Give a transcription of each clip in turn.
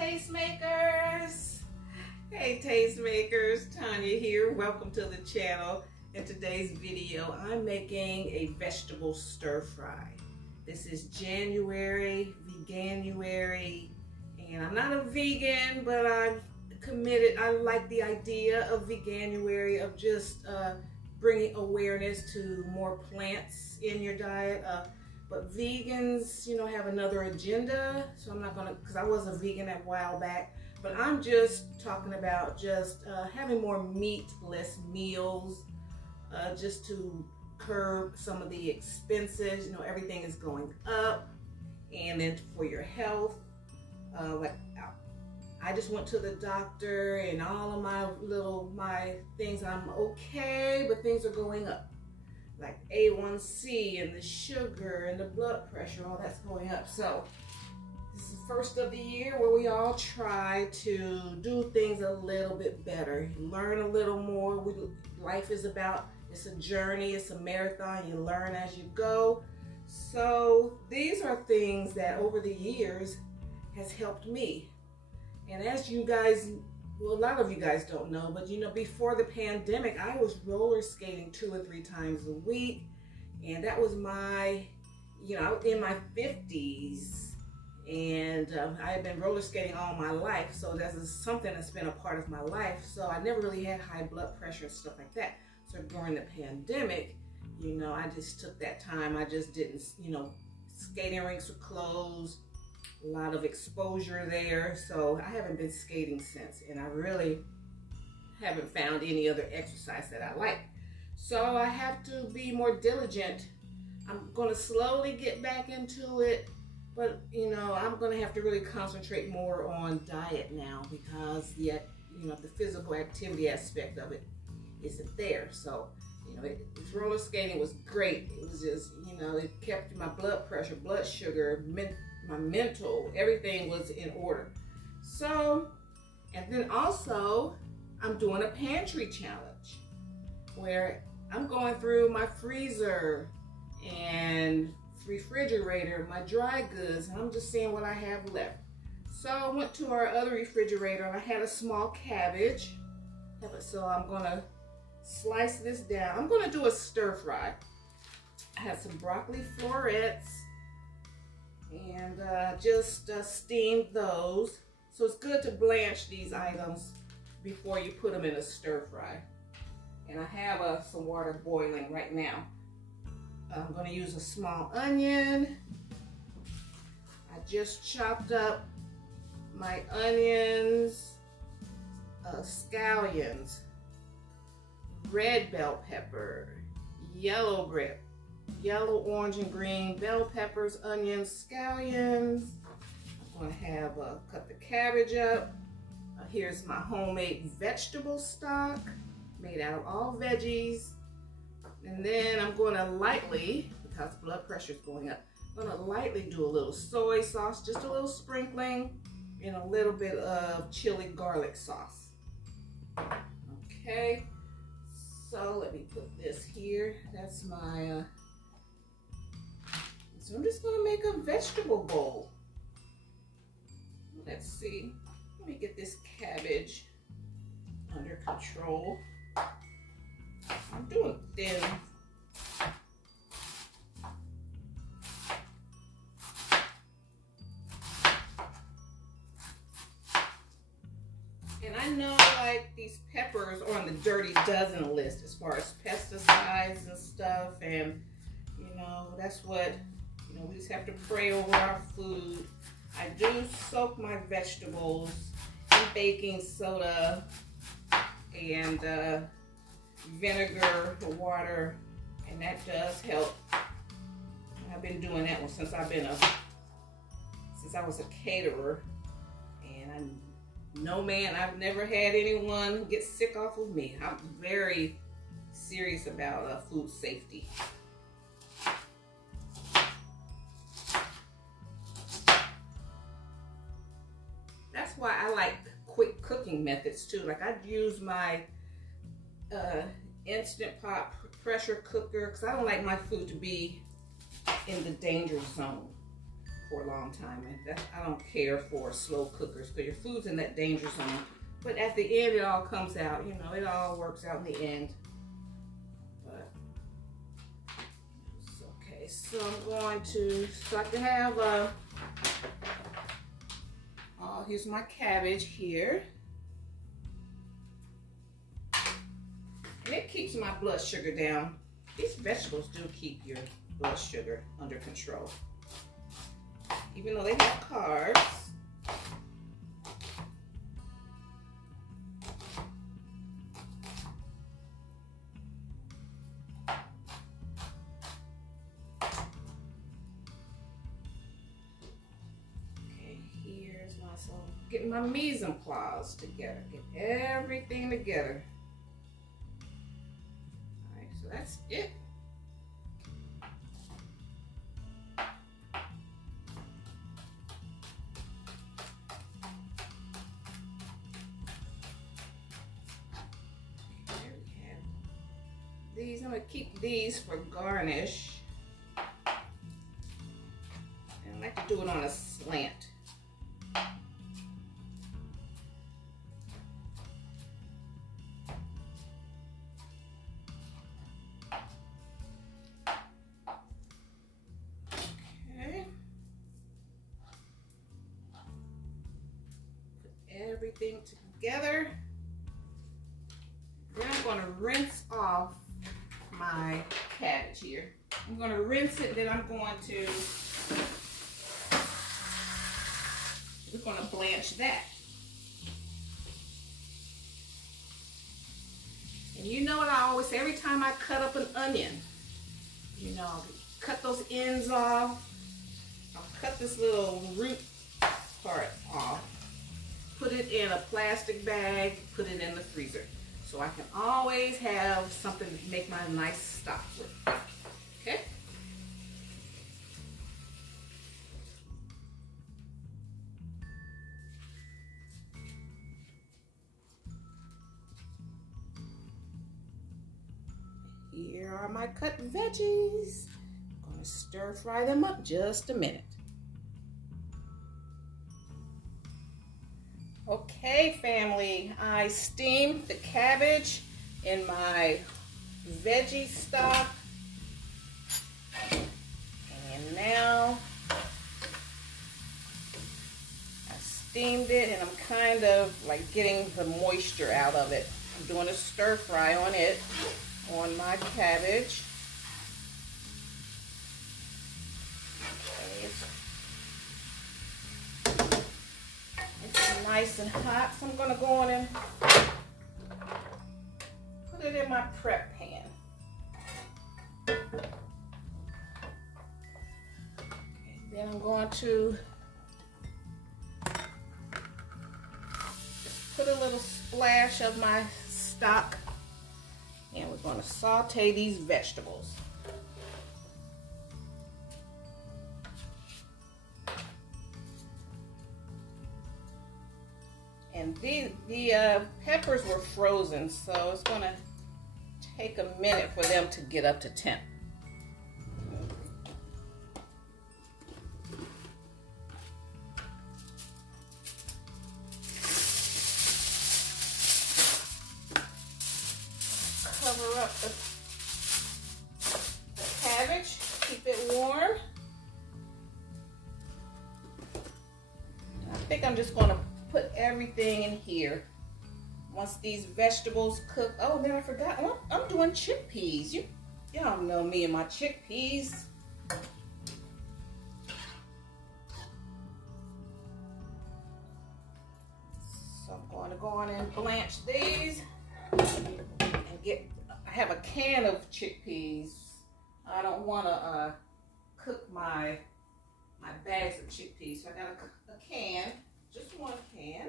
tastemakers. Hey tastemakers, Tanya here. Welcome to the channel. In today's video, I'm making a vegetable stir fry. This is January, Veganuary, and I'm not a vegan, but I'm committed. I like the idea of Veganuary, of just bringing awareness to more plants in your diet. But vegans, you know, have another agenda, so I'm not gonna, because I was a vegan a while back, but I'm just talking about just having more meatless meals, just to curb some of the expenses. You know, everything is going up, and then for your health, like I just went to the doctor, and all of my things, I'm okay, but things are going up. Like A1C and the sugar and the blood pressure, all that's going up. So this is the first of the year where we all try to do things a little bit better, learn a little more. Life is about, it's a journey, it's a marathon, you learn as you go. So these are things that over the years has helped me. And as you guys, well, a lot of you guys don't know, but you know, before the pandemic, I was roller skating 2 or 3 times a week. And that was my, you know, I was in my 50s, and I had been roller skating all my life. So that's something that's been a part of my life. So I never really had high blood pressure and stuff like that. So during the pandemic, you know, I just took that time. I just didn't, you know, skating rinks were closed. A lot of exposure there, so I haven't been skating since, and I really haven't found any other exercise that I like. So I have to be more diligent. I'm going to slowly get back into it, but you know, I'm going to have to really concentrate more on diet now, because the, you know, the physical activity aspect of it isn't there. So you know, roller skating was great. It was just, you know, it kept my blood pressure, blood sugar, my mental, everything was in order. So, and then also I'm doing a pantry challenge where I'm going through my freezer and refrigerator, my dry goods, and I'm just seeing what I have left. So I went to our other refrigerator and I had a small cabbage. So I'm gonna slice this down. I'm gonna do a stir fry. I have some broccoli florets, and just steamed those. So it's good to blanch these items before you put them in a stir fry. And I have some water boiling right now. I'm going to use a small onion. I just chopped up my onions, scallions, red bell pepper, yellow, orange, and green bell peppers, onions, scallions. I'm going to have cut the cabbage up. Here's my homemade vegetable stock made out of all veggies. And then I'm going to lightly, because blood pressure is going up, I'm going to lightly do a little soy sauce, just a little sprinkling, and a little bit of chili garlic sauce. Okay, so let me put this here. That's my so I'm just going to make a vegetable bowl. Let's see. Let me get this cabbage under control. I'm doing thin. And I know, like, these peppers are on the dirty dozen list as far as pesticides and stuff, and you know, that's what, you know, we just have to pray over our food. I do soak my vegetables in baking soda and vinegar, water, and that does help. I've been doing that one since I was a caterer, and I've never had anyone get sick off of me. I'm very serious about food safety. That's why I like quick cooking methods too. Like, I'd use my Instant Pot pressure cooker, because I don't like my food to be in the danger zone. for a long time, and I don't care for slow cookers because your food's in that danger zone. But at the end, it all comes out. You know, it all works out in the end. But it's okay. So I'm going to, so I can have, here's my cabbage here. And it keeps my blood sugar down. These vegetables do keep your blood sugar under control. Even though they have carbs. So getting my mise en place together, get everything together. All right, so that's it. There we have these. I'm gonna keep these for garnish. And I like to do it on a slant. Everything together. Then I'm going to rinse off my cabbage here. I'm going to rinse it, then I'm going to, we're going to blanch that. And you know what I always say, every time I cut up an onion, you know, cut those ends off. I'll cut this little root part off. Put it in a plastic bag, put it in the freezer. So I can always have something to make my nice stock with. Okay? Here are my cut veggies. I'm gonna stir fry them up just a minute. Okay, family, I steamed the cabbage in my veggie stock. And now I steamed it and I'm kind of like getting the moisture out of it. I'm doing a stir fry on it, on my cabbage. Nice and hot, so I'm going to go on and put it in my prep pan. Okay, then I'm going to just put a little splash of my stock, and we're going to saute these vegetables. And the peppers were frozen, so it's going to take a minute for them to get up to temp. Cover up the cabbage, keep it warm. I think I'm just going to put everything in here. Once these vegetables cook, oh, then I forgot, I'm doing chickpeas. Y'all know me and my chickpeas. So I'm going to go on and blanch these and I have a can of chickpeas. I don't want to cook my bags of chickpeas, so I got a can. Just one can.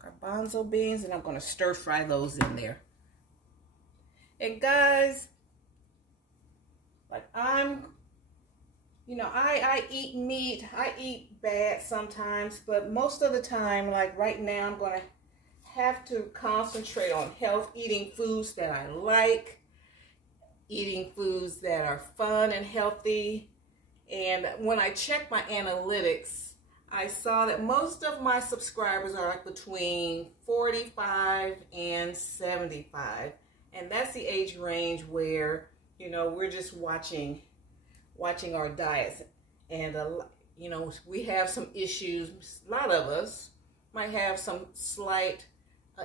Garbanzo beans, and I'm going to stir fry those in there. And guys, like you know, I eat meat. I eat bad sometimes, but most of the time, like right now, I'm going to have to concentrate on health, eating foods that I like. eating foods that are fun and healthy. And when I checked my analytics, I saw that most of my subscribers are like between 45 and 75. And that's the age range where, you know, we're just watching our diets. And, you know, we have some issues. A lot of us might have some slight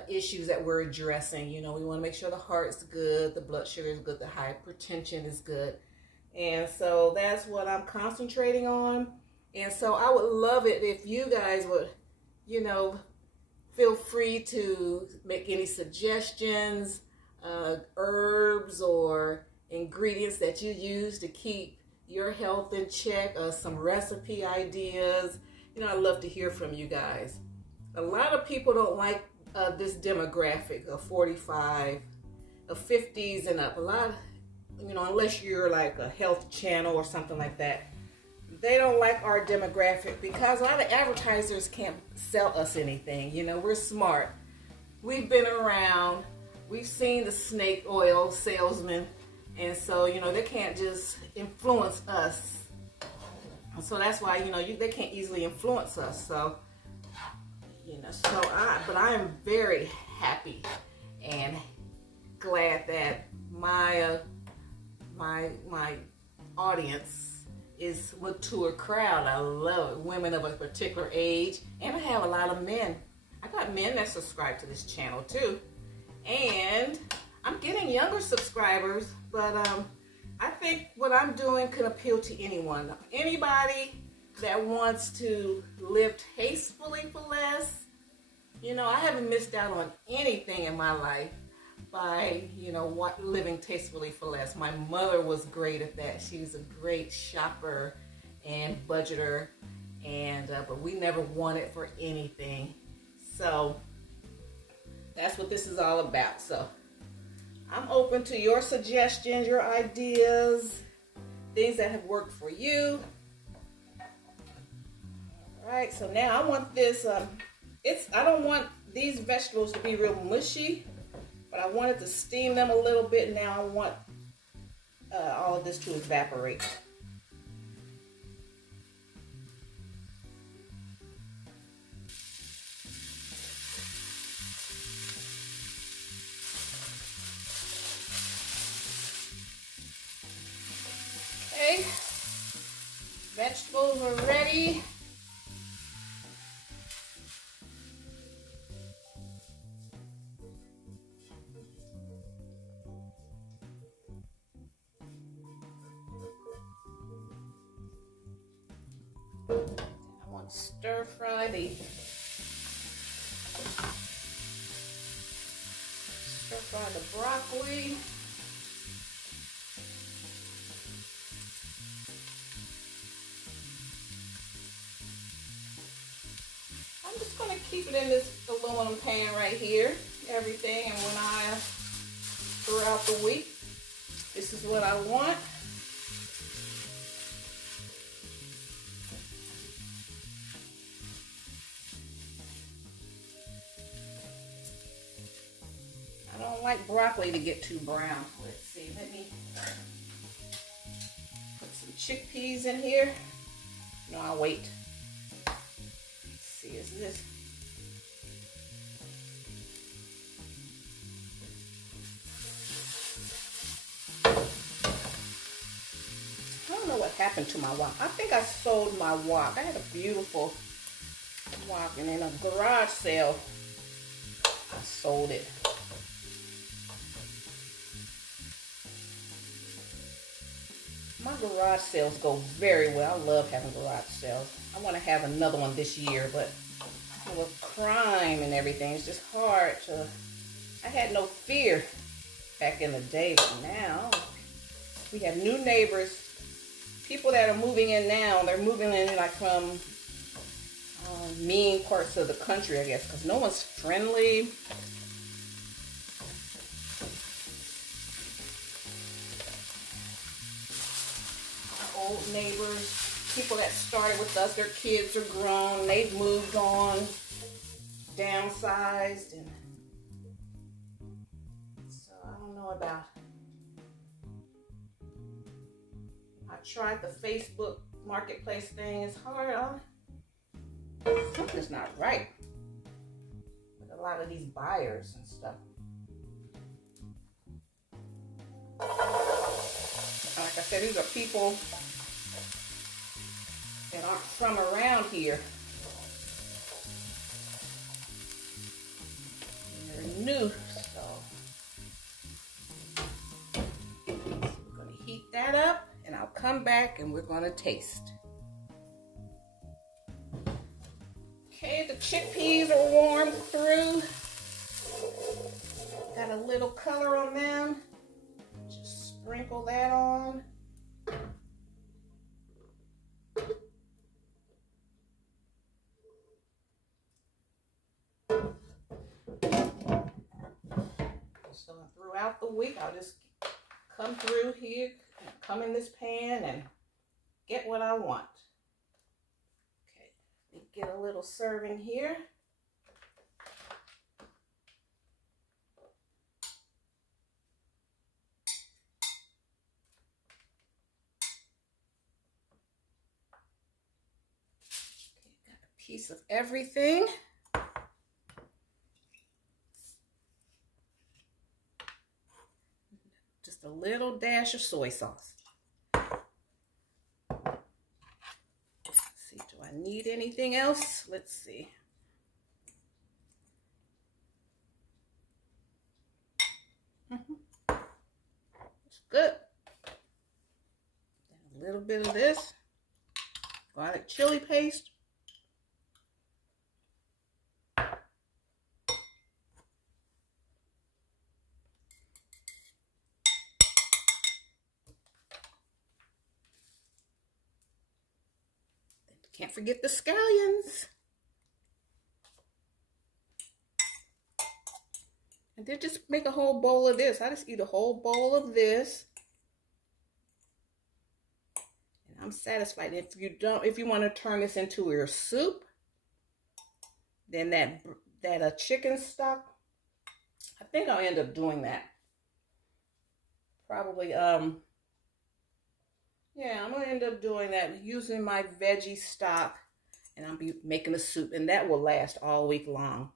issues that we're addressing. You know, we want to make sure the heart's good, the blood sugar is good, the hypertension is good. And so that's what I'm concentrating on. And so I would love it if you guys would, you know, feel free to make any suggestions, herbs or ingredients that you use to keep your health in check, some recipe ideas. You know, I love to hear from you guys. A lot of people don't like this demographic of 45, of 50s and up. A lot, you know, unless you're like a health channel or something like that, they don't like our demographic because a lot of advertisers can't sell us anything. You know, we're smart. We've been around. We've seen the snake oil salesman. And so, you know, they can't just influence us. So that's why, you know, they can't easily influence us. So, you know, but I am very happy and glad that my audience is mature crowd. I love it. Women of a particular age, and I have a lot of men. I got men that subscribe to this channel too, and I'm getting younger subscribers. But I think what I'm doing can appeal to anyone, anybody that wants to live tastefully for less. You know, I haven't missed out on anything in my life by, you know, living tastefully for less. My mother was great at that. She was a great shopper and budgeter, and but we never wanted for anything. So that's what this is all about. So I'm open to your suggestions, your ideas, things that have worked for you. All right, so now I want this, I don't want these vegetables to be real mushy, but I wanted to steam them a little bit. Now I want all of this to evaporate. Okay, vegetables are ready. I want to stir fry the broccoli. I'm just going to keep it in this aluminum pan right here, everything, and when throughout the week, this is what I want. I don't like broccoli to get too brown. Let's see, let me put some chickpeas in here. No, I'll wait. Let's see, is this? I don't know what happened to my wok. I think I sold my wok. I had a beautiful wok, and in a garage sale, I sold it. My garage sales go very well. I love having garage sales. I want to have another one this year, but with crime and everything, it's just hard to. I had no fear back in the day, but now we have new neighbors. People that are moving in now, they're moving in like from mean parts of the country, I guess, because no one's friendly. Old neighbors, people that started with us, their kids are grown, they've moved on, downsized, and so I don't know about tried the Facebook marketplace thing. It's hard. Something's not right with a lot of these buyers and stuff. Like I said, these are people that aren't from around here. They're new, so we're going to heat that up, and I'll come back and we're going to taste. Okay, the chickpeas are warmed through. Got a little color on them. Just sprinkle that on. So throughout the week, I'll just come through here, come in this pan and get what I want. Okay, let me get a little serving here. Okay, got a piece of everything. Just a little dash of soy sauce. Let's see, do I need anything else? Let's see. It's good. A little bit of this garlic chili paste. Can't forget the scallions. And then just make a whole bowl of this. I just eat a whole bowl of this. And I'm satisfied. If you want to turn this into your soup, then that chicken stock, I think I'll end up doing that. Probably, yeah, I'm going to end up doing that, using my veggie stock, and I'll be making a soup, and that will last all week long.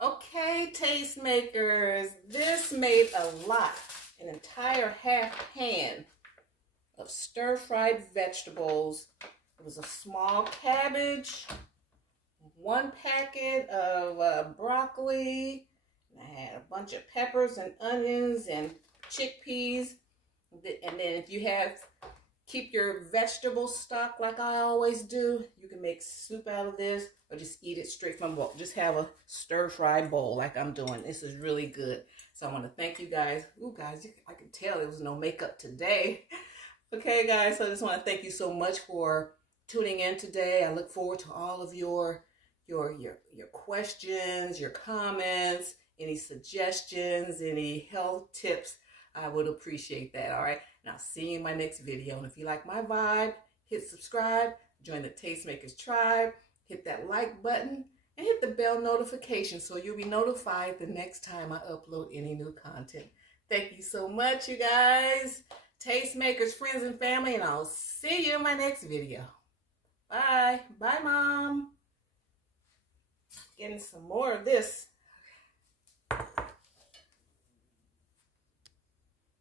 Okay, tastemakers, this made a lot, an entire half pan of stir-fried vegetables. It was a small cabbage, 1 packet of broccoli, and I had a bunch of peppers and onions and chickpeas. And then if you keep your vegetable stock like I always do, you can make soup out of this or just eat it straight from the bowl. Just have a stir-fried bowl like I'm doing. This is really good. So I want to thank you guys. Ooh, guys, I can tell there was no makeup today. Okay, guys, so I just want to thank you so much for tuning in today. I look forward to all of your questions, your comments, any suggestions, any health tips. I would appreciate that, all right? And I'll see you in my next video. And if you like my vibe, hit subscribe, join the Tastemakers tribe, hit that like button, and hit the bell notification so you'll be notified the next time I upload any new content. Thank you so much, you guys. Tastemakers, friends, and family, and I'll see you in my next video. Bye. Bye, Mom. Getting some more of this.